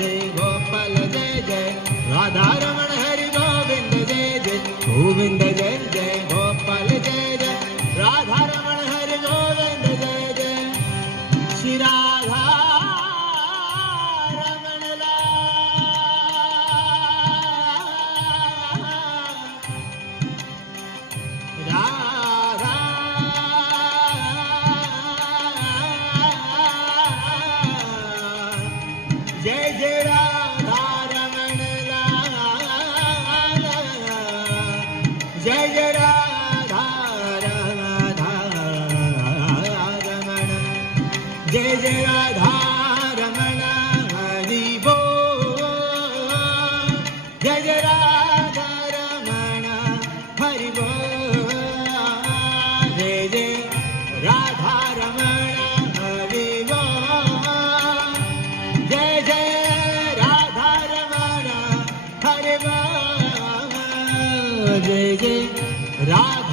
जय गोपाल जय जय राधा रमण हरि गोविंद जय जय गोविंद जय जय गोपाल जय जय राधा रमण हरि गोविंद जय जय श्री राधा रमण राधा जय जय राधा रमण जय जय राधा राधा रमण जय जय राधा रमण हरि बोल जय जय राधा रमण हरि बोल जय जय राधा रमण हरि बोल जय जय राधा रमण हरि बोल जय जय राधा